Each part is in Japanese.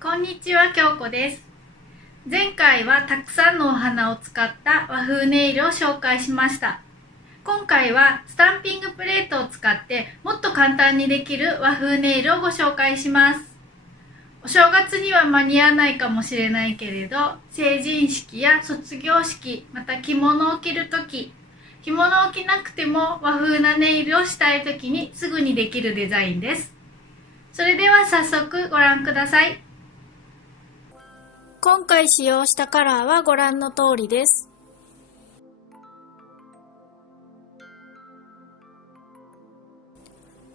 こんにちは、京子です。前回はたくさんのお花を使った和風ネイルを紹介しました。今回はスタンピングプレートを使ってもっと簡単にできる和風ネイルをご紹介します。お正月には間に合わないかもしれないけれど、成人式や卒業式、また着物を着るとき、着物を着なくても和風なネイルをしたいときにすぐにできるデザインです。それでは早速ご覧ください。今回使用したカラーはご覧の通りです。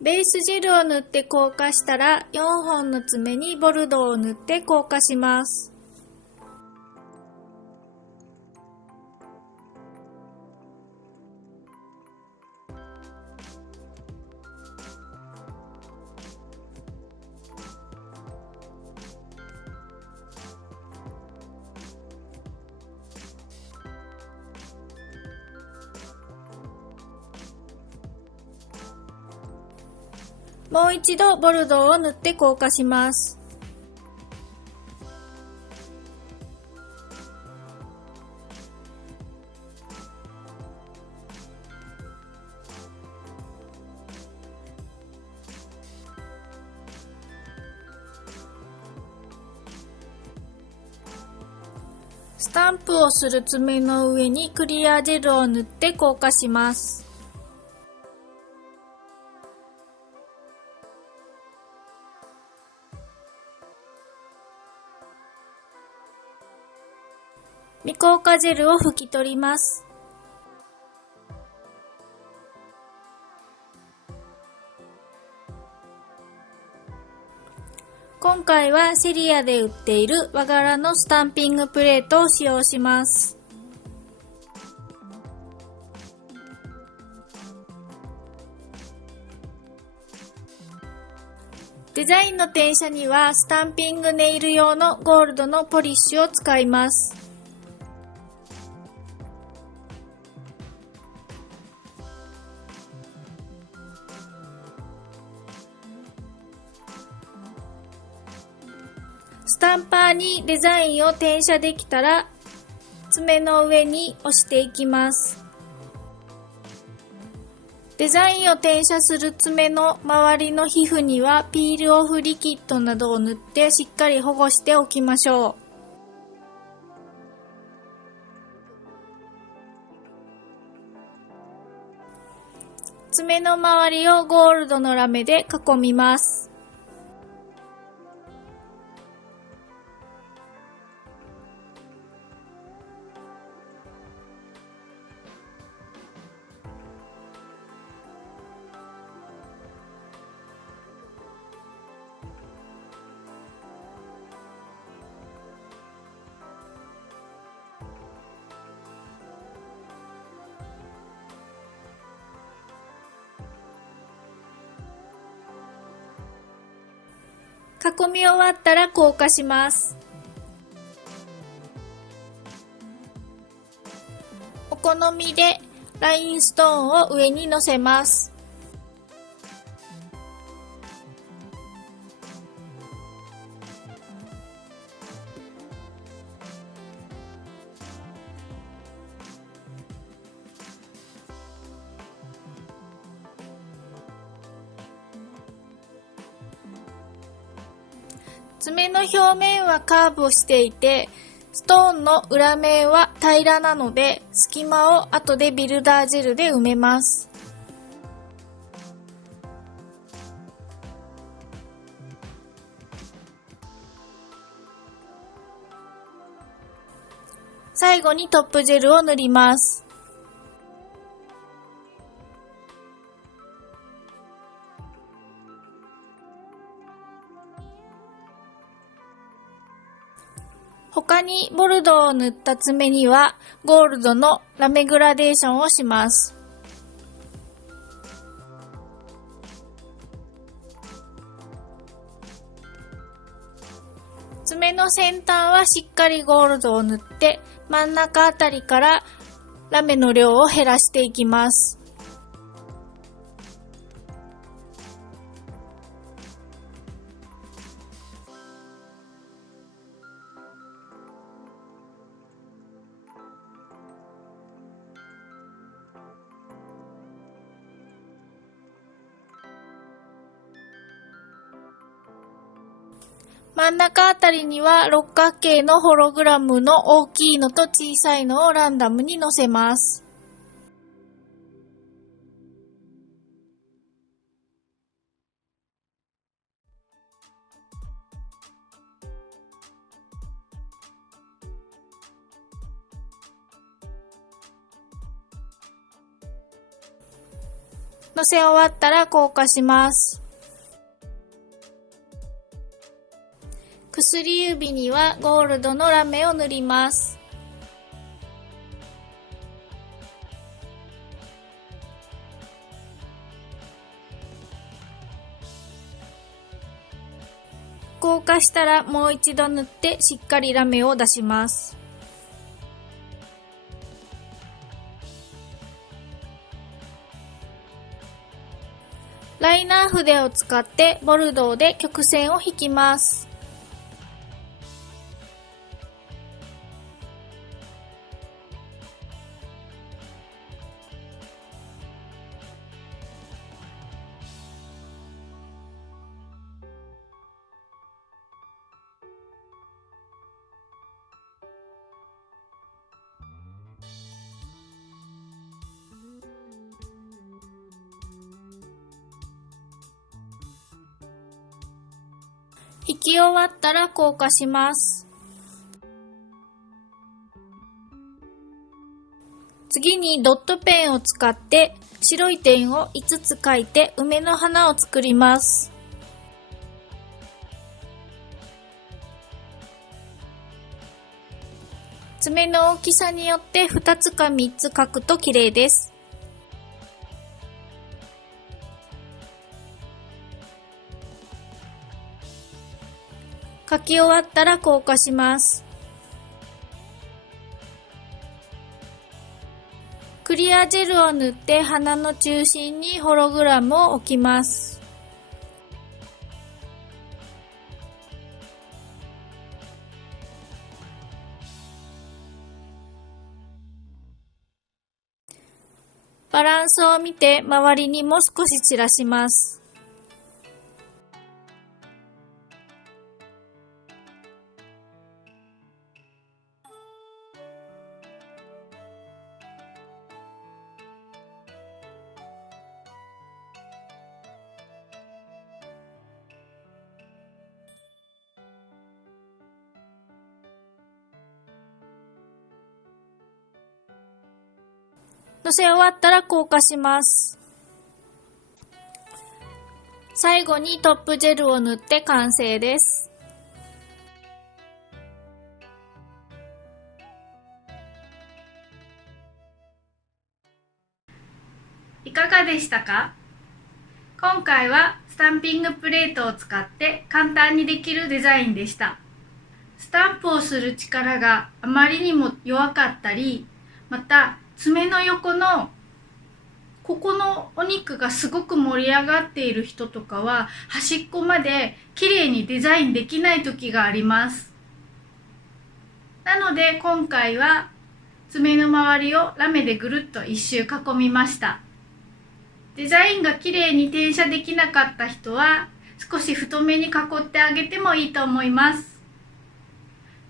ベースジェルを塗って硬化したら4本の爪にボルドーを塗って硬化します。もう一度ボルドーを塗って硬化します。スタンプをする爪の上にクリアジェルを塗って硬化します。未硬化ジェルを拭き取ります。今回はセリアで売っている和柄のスタンピングプレートを使用します。デザインの転写にはスタンピングネイル用のゴールドのポリッシュを使います。スタンパーにデザインを転写できたら爪の上に押していきます。デザインを転写する爪の周りの皮膚にはピールオフリキッドなどを塗ってしっかり保護しておきましょう。爪の周りをゴールドのラメで囲みます。囲み終わったら硬化します。お好みでラインストーンを上に乗せます。爪の表面はカーブをしていて、ストーンの裏面は平らなので、隙間を後でビルダージェルで埋めます。最後にトップジェルを塗ります。他にボルドーを塗った爪にはゴールドのラメグラデーションをします。爪の先端はしっかりゴールドを塗って真ん中あたりからラメの量を減らしていきます。真ん中あたりには六角形のホログラムの大きいのと小さいのをランダムに乗せます。乗せ終わったら硬化します。薬指にはゴールドのラメを塗ります。硬化したらもう一度塗ってしっかりラメを出します。ライナー筆を使ってボルドーで曲線を引きます。引き終わったら硬化します。次にドットペンを使って白い点を5つ描いて梅の花を作ります。爪の大きさによって2つか3つ描くと綺麗です。描き終わったら硬化します。クリアジェルを塗って花の中心にホログラムを置きます。バランスを見て周りにも少し散らします。乗せ終わったら硬化します。最後にトップジェルを塗って完成です。いかがでしたか？今回はスタンピングプレートを使って簡単にできるデザインでした。スタンプをする力があまりにも弱かったり、また爪の横のここのお肉がすごく盛り上がっている人とかは端っこまで綺麗にデザインできない時があります。なので今回は爪の周りをラメでぐるっと一周囲みました。デザインが綺麗に転写できなかった人は少し太めに囲ってあげてもいいと思います。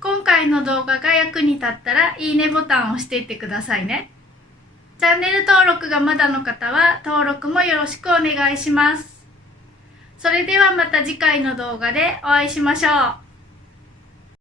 今回の動画が役に立ったらいいねボタンを押していってくださいね。チャンネル登録がまだの方は登録もよろしくお願いします。それではまた次回の動画でお会いしましょう。